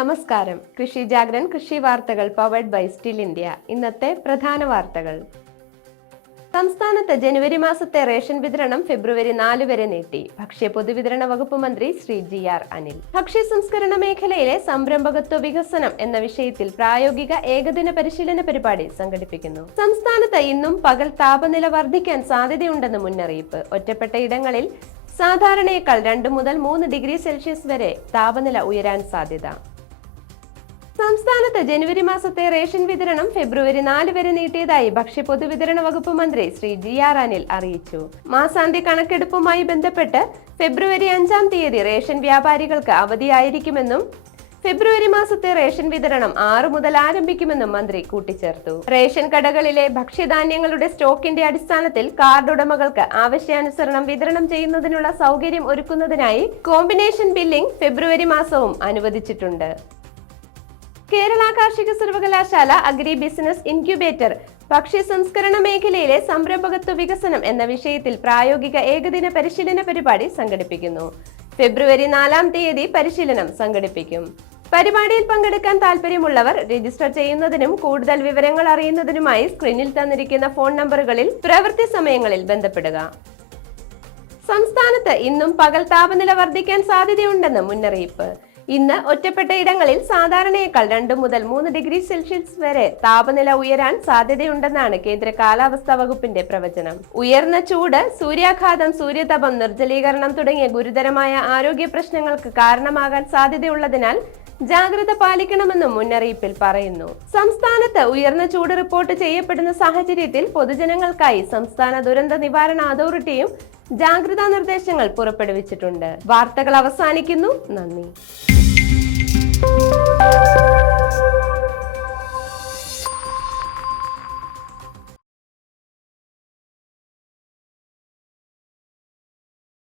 നമസ്കാരം. കൃഷി ജാഗ്രൻ കൃഷി വാർത്തകൾ പവർഡ് ബൈ സ്റ്റിൽ ഇന്ത്യ ഇന്നത്തെ പ്രധാന വാർത്തകൾ. സംസ്ഥാനത്ത് ജനുവരി മാസത്തെ റേഷൻ വിതരണം ഫെബ്രുവരി നാല് വരെ നീട്ടി. ഭക്ഷ്യ പൊതുവിതരണ വകുപ്പ് മന്ത്രി ശ്രീ ജി ആർ അനിൽ. ഭക്ഷ്യ സംസ്കരണ മേഖലയിലെ സംരംഭകത്വ വികസനം എന്ന വിഷയത്തിൽ പ്രായോഗിക ഏകദിന പരിശീലന പരിപാടി സംഘടിപ്പിക്കുന്നു. സംസ്ഥാനത്ത് ഇന്നും പകൽ താപനില വർദ്ധിക്കാൻ സാധ്യതയുണ്ടെന്ന് മുന്നറിയിപ്പ്. ഒറ്റപ്പെട്ട ഇടങ്ങളിൽ സാധാരണയേക്കാൾ രണ്ട് മുതൽ മൂന്ന് ഡിഗ്രി സെൽഷ്യസ് വരെ താപനില ഉയരാൻ സാധ്യത. സംസ്ഥാനത്ത് ജനുവരി മാസത്തെ റേഷൻ വിതരണം ഫെബ്രുവരി നാല് വരെ നീട്ടിയതായി ഭക്ഷ്യ പൊതുവിതരണ വകുപ്പ് മന്ത്രി ശ്രീ ജി ആർ അനിൽ അറിയിച്ചു. മാസാന്ത്യ കണക്കെടുപ്പുമായി ബന്ധപ്പെട്ട് ഫെബ്രുവരി അഞ്ചാം തീയതി റേഷൻ വ്യാപാരികൾക്ക് അവധിയായിരിക്കുമെന്നും ഫെബ്രുവരി മാസത്തെ റേഷൻ വിതരണം ആറ് മുതൽ ആരംഭിക്കുമെന്നും മന്ത്രി കൂട്ടിച്ചേർത്തു. റേഷൻ കടകളിലെ ഭക്ഷ്യധാന്യങ്ങളുടെ സ്റ്റോക്കിന്റെ അടിസ്ഥാനത്തിൽ കാർഡ് ഉടമകൾക്ക് ആവശ്യാനുസരണം വിതരണം ചെയ്യുന്നതിനുള്ള സൗകര്യം ഒരുക്കുന്നതിനായി കോമ്പിനേഷൻ ബില്ലിംഗ് ഫെബ്രുവരി മാസവും അനുവദിച്ചിട്ടുണ്ട്. കേരള കാർഷിക സർവകലാശാല അഗ്രി ബിസിനസ് ഇൻക്യുബേറ്റർ ഭക്ഷ്യ സംസ്കരണ മേഖലയിലെ സംരംഭകത്വ വികസനം എന്ന വിഷയത്തിൽ പ്രായോഗിക ഏകദിന പരിശീലന പരിപാടി സംഘടിപ്പിക്കുന്നു. ഫെബ്രുവരി നാലാം തീയതി പരിശീലനം സംഘടിപ്പിക്കും. പരിപാടിയിൽ പങ്കെടുക്കാൻ താല്പര്യമുള്ളവർ രജിസ്റ്റർ ചെയ്യുന്നതിനും കൂടുതൽ വിവരങ്ങൾ അറിയുന്നതിനുമായി സ്ക്രീനിൽ തന്നിരിക്കുന്ന ഫോൺ നമ്പറുകളിൽ പ്രവൃത്തി സമയങ്ങളിൽ ബന്ധപ്പെടുക. സംസ്ഥാനത്ത് ഇന്നും പകൽ താപനില വർദ്ധിക്കാൻ സാധ്യതയുണ്ടെന്ന് മുന്നറിയിപ്പ്. ഇന്ന് ഒറ്റപ്പെട്ട ഇടങ്ങളിൽ സാധാരണയേക്കാൾ രണ്ട് മുതൽ മൂന്ന് ഡിഗ്രി സെൽഷ്യസ് വരെ താപനില ഉയരാൻ സാധ്യതയുണ്ടെന്നാണ് കേന്ദ്ര കാലാവസ്ഥാ വകുപ്പിന്റെ പ്രവചനം. ഉയർന്ന ചൂട് സൂര്യാഘാതം സൂര്യതപം നിർജലീകരണം തുടങ്ങിയ ഗുരുതരമായ ആരോഗ്യ പ്രശ്നങ്ങൾക്ക് കാരണമാകാൻ സാധ്യതയുള്ളതിനാൽ ജാഗ്രത പാലിക്കണമെന്നും മുന്നറിയിപ്പിൽ പറയുന്നു. സംസ്ഥാനത്ത് ഉയർന്ന ചൂട് റിപ്പോർട്ട് ചെയ്യപ്പെടുന്ന സാഹചര്യത്തിൽ പൊതുജനങ്ങൾക്കായി സംസ്ഥാന ദുരന്ത നിവാരണ അതോറിറ്റിയും ജാഗ്രതാ നിർദ്ദേശങ്ങൾ പുറപ്പെടുവിച്ചിട്ടുണ്ട്. വാർത്തകൾ അവസാനിക്കുന്നു. നന്ദി. Thank you.